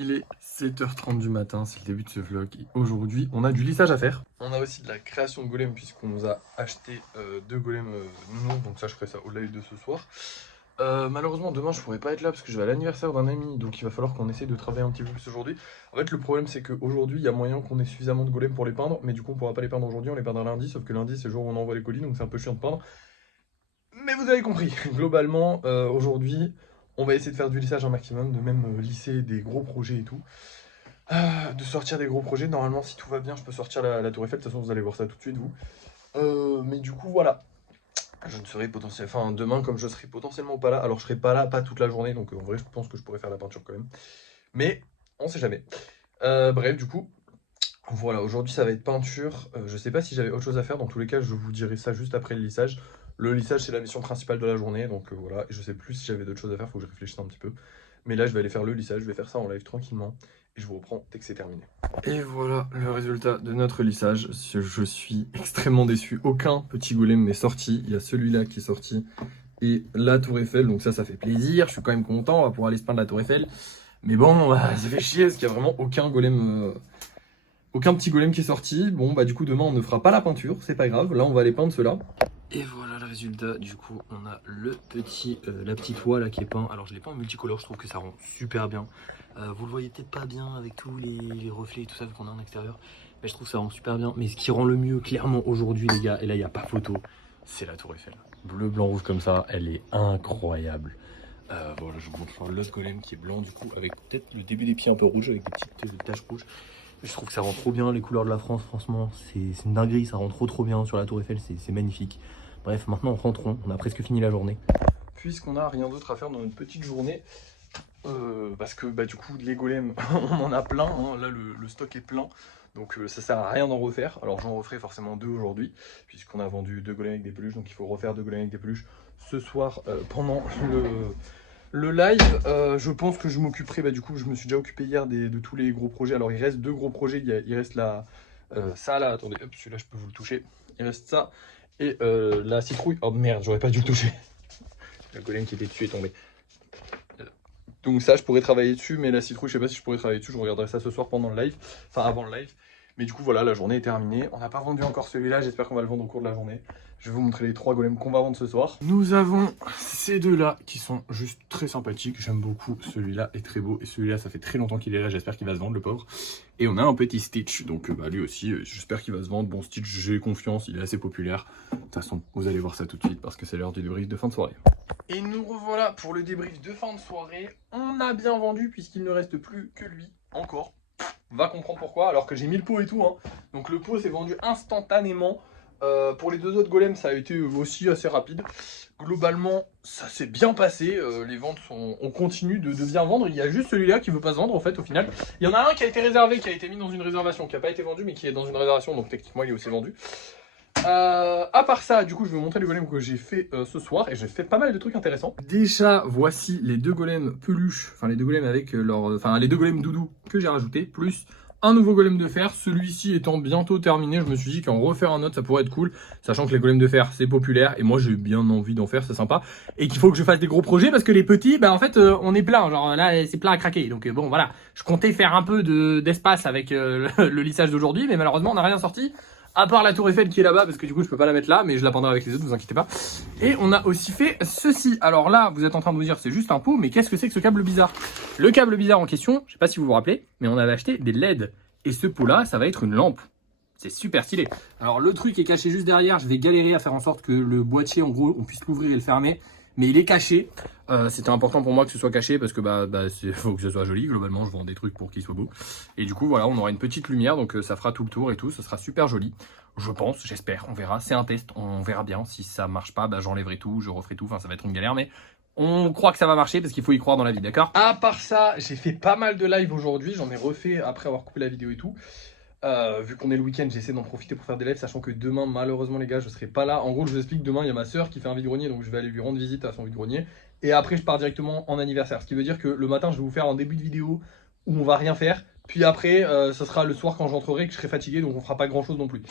Il est 7h30 du matin, c'est le début de ce vlog. Et aujourd'hui, on a du lissage à faire. On a aussi de la création de golems puisqu'on nous a acheté deux golems nouveaux. Donc ça, je ferai ça au live de ce soir. Malheureusement, demain, je pourrai pas être là parce que je vais à l'anniversaire d'un ami. Donc il va falloir qu'on essaie de travailler un petit peu plus aujourd'hui. En fait, le problème, c'est qu'aujourd'hui, il y a moyen qu'on ait suffisamment de golems pour les peindre. Mais du coup, on pourra pas les peindre aujourd'hui, on les peindra lundi. Sauf que lundi, c'est le jour où on envoie les colis. Donc c'est un peu chiant de peindre. Mais vous avez compris, globalement, aujourd'hui, on va essayer de faire du lissage un maximum, de même lisser des gros projets et tout. De sortir des gros projets, normalement, si tout va bien, je peux sortir la Tour Eiffel, de toute façon, vous allez voir ça tout de suite, vous. Mais du coup, voilà. Je ne serai potentiellement, enfin, demain, comme je serai potentiellement pas là, alors je serai pas là, pas toute la journée, donc en vrai, je pense que je pourrais faire la peinture quand même. Mais, on sait jamais. Bref, du coup, voilà, aujourd'hui ça va être peinture. Je sais pas si j'avais autre chose à faire. Dans tous les cas, je vous dirai ça juste après le lissage. Le lissage, c'est la mission principale de la journée. Donc voilà, et je sais plus si j'avais d'autres choses à faire. Faut que je réfléchisse un petit peu. Mais là, je vais aller faire le lissage. Je vais faire ça en live tranquillement. Et je vous reprends dès que c'est terminé. Et voilà le résultat de notre lissage. Je suis extrêmement déçu. Aucun petit golem n'est sorti. Il y a celui-là qui est sorti. Et la Tour Eiffel. Donc ça fait plaisir. Je suis quand même content. On va pouvoir aller se peindre la Tour Eiffel. Mais bon, ça fait chier parce qu'il n'y a vraiment aucun golem. Aucun petit golem qui est sorti. Bon, bah du coup, demain, on ne fera pas la peinture, c'est pas grave. Là, on va aller peindre ceux-là. Et voilà le résultat. Du coup, on a la petite toile là qui est peint. Alors, je l'ai peint en multicolore, je trouve que ça rend super bien. Vous le voyez peut-être pas bien avec tous les reflets et tout ça, vu qu'on est en extérieur. Mais je trouve que ça rend super bien. Mais ce qui rend le mieux, clairement, aujourd'hui, les gars, et là, il n'y a pas photo, c'est la Tour Eiffel. Bleu, blanc, rouge comme ça, elle est incroyable. Voilà, je vous montre l'autre golem qui est blanc, du coup, avec peut-être le début des pieds un peu rouge, avec des petites taches rouges. Je trouve que ça rend trop bien les couleurs de la France, franchement, c'est une dinguerie, ça rend trop bien sur la Tour Eiffel, c'est magnifique. Bref, maintenant rentrons, on a presque fini la journée. Puisqu'on n'a rien d'autre à faire dans notre petite journée, parce que bah, du coup les golems, on en a plein, hein. Là le stock est plein, donc ça sert à rien d'en refaire. Alors j'en referai forcément deux aujourd'hui, puisqu'on a vendu deux golems avec des peluches, donc il faut refaire deux golems avec des peluches ce soir pendant le live. Je pense que je m'occuperai, bah, du coup je me suis déjà occupé hier de tous les gros projets. Alors il reste deux gros projets, il reste ça là, attendez, hop, celui-là je peux vous le toucher. Il reste ça et la citrouille. Oh merde, j'aurais pas dû le toucher. Le golem qui était dessus est tombé. Donc ça je pourrais travailler dessus, mais la citrouille je sais pas si je pourrais travailler dessus, je regarderai ça ce soir pendant le live, enfin avant le live. Mais du coup voilà, la journée est terminée. On n'a pas vendu encore celui-là, j'espère qu'on va le vendre au cours de la journée. Je vais vous montrer les trois golems qu'on va vendre ce soir. Nous avons ces deux-là qui sont juste très sympathiques. J'aime beaucoup, celui-là est très beau. Et celui-là, ça fait très longtemps qu'il est là, j'espère qu'il va se vendre, le pauvre. Et on a un petit Stitch, donc bah, lui aussi, j'espère qu'il va se vendre. Bon, Stitch, j'ai confiance, il est assez populaire. De toute façon, vous allez voir ça tout de suite parce que c'est l'heure du débrief de fin de soirée. Et nous revoilà pour le débrief de fin de soirée. On a bien vendu puisqu'il ne reste plus que lui, encore. Va comprendre pourquoi, alors que j'ai mis le pot et tout, hein. Donc le pot s'est vendu instantanément. Pour les deux autres golems, ça a été aussi assez rapide. Globalement, ça s'est bien passé. Les ventes on continue de bien vendre. Il y a juste celui-là qui veut pas se vendre en fait au final. Il y en a un qui a été réservé, qui a été mis dans une réservation, qui n'a pas été vendu, mais qui est dans une réservation, donc techniquement il est aussi vendu. À part ça, du coup, je vais vous montrer les golems que j'ai fait ce soir et j'ai fait pas mal de trucs intéressants. Déjà, voici les deux golems peluches, enfin les deux golems avec les deux golems doudou que j'ai rajouté, plus un nouveau golem de fer. Celui-ci étant bientôt terminé, je me suis dit qu'en refaire un autre, ça pourrait être cool, sachant que les golems de fer, c'est populaire et moi j'ai bien envie d'en faire, c'est sympa. Et qu'il faut que je fasse des gros projets parce que les petits, bah en fait, on est plein, genre là, c'est plein à craquer. Donc bon, voilà, je comptais faire un peu d'espace avec le lissage d'aujourd'hui, mais malheureusement, on n'a rien sorti. À part la Tour Eiffel qui est là-bas, parce que du coup je peux pas la mettre là, mais je la peindrai avec les autres, vous inquiétez pas. Et on a aussi fait ceci. Alors là, vous êtes en train de vous dire c'est juste un pot, mais qu'est-ce que c'est que ce câble bizarre? Le câble bizarre en question, je sais pas si vous vous rappelez, mais on avait acheté des LED. Et ce pot-là, ça va être une lampe. C'est super stylé. Alors le truc est caché juste derrière, je vais galérer à faire en sorte que le boîtier, en gros, on puisse l'ouvrir et le fermer. Mais il est caché. C'était important pour moi que ce soit caché parce que faut que ce soit joli. Globalement, je vends des trucs pour qu'il soit beau. Et du coup, voilà, on aura une petite lumière, donc ça fera tout le tour et tout. Ce sera super joli. Je pense, j'espère, on verra. C'est un test, on verra bien. Si ça marche pas, j'enlèverai tout, je referai tout. Enfin, ça va être une galère, mais on croit que ça va marcher parce qu'il faut y croire dans la vie, d'accord? À part ça, j'ai fait pas mal de live aujourd'hui. J'en ai refait après avoir coupé la vidéo et tout. Vu qu'on est le week-end, j'essaie d'en profiter pour faire des lives, sachant que demain, malheureusement les gars, je serai pas là. En gros, je vous explique, demain, il y a ma soeur qui fait un vide-grenier, donc je vais aller lui rendre visite à son vide-grenier. Et après, je pars directement en anniversaire. Ce qui veut dire que le matin, je vais vous faire un début de vidéo où on va rien faire. Puis après, ce sera le soir quand je rentrerai que je serai fatigué, donc on fera pas grand-chose non plus.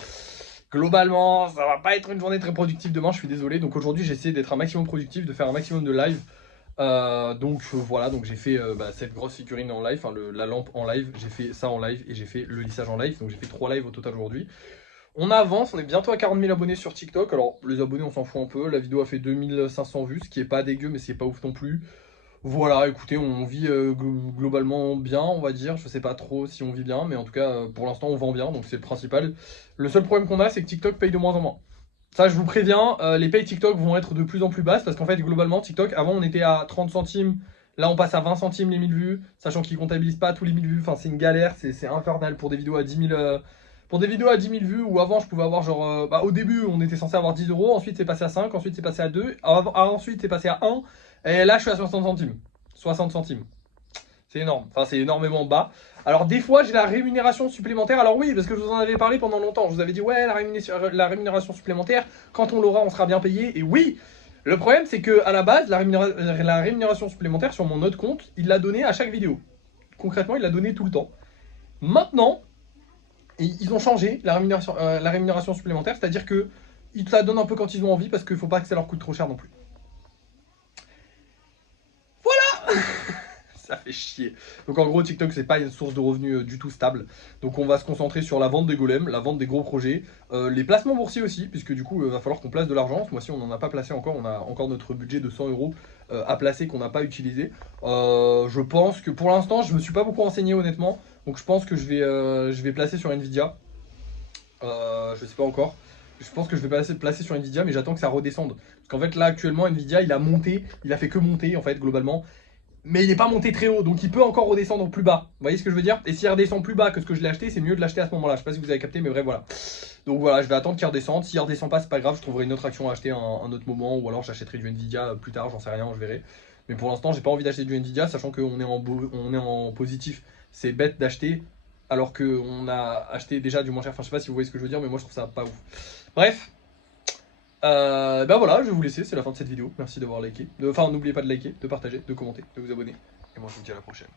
Globalement, ça va pas être une journée très productive demain, je suis désolé. Donc aujourd'hui, j'essaie d'être un maximum productif, de faire un maximum de live. Voilà, donc j'ai fait cette grosse figurine en live, enfin la lampe en live, j'ai fait ça en live et j'ai fait le lissage en live, donc j'ai fait 3 lives au total aujourd'hui. On avance, on est bientôt à 40 000 abonnés sur TikTok, alors les abonnés on s'en fout un peu, la vidéo a fait 2500 vues, ce qui est pas dégueu mais c'est pas ouf non plus. Voilà, écoutez, on vit globalement bien, on va dire. Je sais pas trop si on vit bien, mais en tout cas, pour l'instant, on vend bien, donc c'est le principal. Le seul problème qu'on a, c'est que TikTok paye de moins en moins. Ça, je vous préviens, les payes TikTok vont être de plus en plus basses, parce qu'en fait, globalement, TikTok, avant, on était à 30 centimes. Là, on passe à 20 centimes les 1000 vues, sachant qu'ils comptabilisent pas tous les 1000 vues. Enfin, c'est une galère, c'est infernal pour des vidéos à 10 000... pour des vidéos à 10 000 vues, où avant, je pouvais avoir genre... au début, on était censé avoir 10 euros, ensuite, c'est passé à 5, ensuite, c'est passé à 2, ensuite, c'est passé à 1, et là, je suis à 60 centimes. 60 centimes. C'est énorme. Enfin, c'est énormément bas. Alors, des fois, j'ai la rémunération supplémentaire. Alors oui, parce que je vous en avais parlé pendant longtemps. Je vous avais dit, ouais, la rémunération supplémentaire, quand on l'aura, on sera bien payé. Et oui, le problème, c'est que à la base, la rémunération supplémentaire sur mon autre compte, il l'a donné à chaque vidéo. Concrètement, il l'a donné tout le temps. Maintenant, ils ont changé la rémunération supplémentaire. C'est-à-dire que ils te la donnent un peu quand ils ont envie, parce qu'il ne faut pas que ça leur coûte trop cher non plus. Ça fait chier. Donc en gros, TikTok, c'est pas une source de revenus du tout stable. Donc on va se concentrer sur la vente des golems, la vente des gros projets, les placements boursiers aussi, puisque du coup, il va falloir qu'on place de l'argent. Ce mois-ci, on n'en a pas placé encore. On a encore notre budget de 100 euros à placer qu'on n'a pas utilisé. Je pense que pour l'instant, je me suis pas beaucoup renseigné honnêtement. Donc je pense que je vais placer sur Nvidia. Je sais pas encore. Je pense que je vais placer sur Nvidia, mais j'attends que ça redescende. Parce qu'en fait, là, actuellement, Nvidia, il a monté, il a fait que monter, en fait, globalement. Mais il n'est pas monté très haut, donc il peut encore redescendre plus bas. Vous voyez ce que je veux dire? Et s'il redescend plus bas que ce que je l'ai acheté, c'est mieux de l'acheter à ce moment-là. Je sais pas si vous avez capté, mais bref, voilà. Donc voilà, je vais attendre qu'il redescende. S'il redescend pas, c'est pas grave, je trouverai une autre action à acheter à un autre moment, ou alors j'achèterai du Nvidia plus tard, j'en sais rien, je verrai. Mais pour l'instant, j'ai pas envie d'acheter du Nvidia, sachant qu'on est on est en positif. C'est bête d'acheter, alors qu'on a acheté déjà du moins cher. Enfin, je sais pas si vous voyez ce que je veux dire, mais moi je trouve ça pas ouf. Bref. Voilà, je vais vous laisser, c'est la fin de cette vidéo. Merci d'avoir liké. Enfin, n'oubliez pas de liker, de partager, de commenter, de vous abonner. Et moi, je vous dis à la prochaine.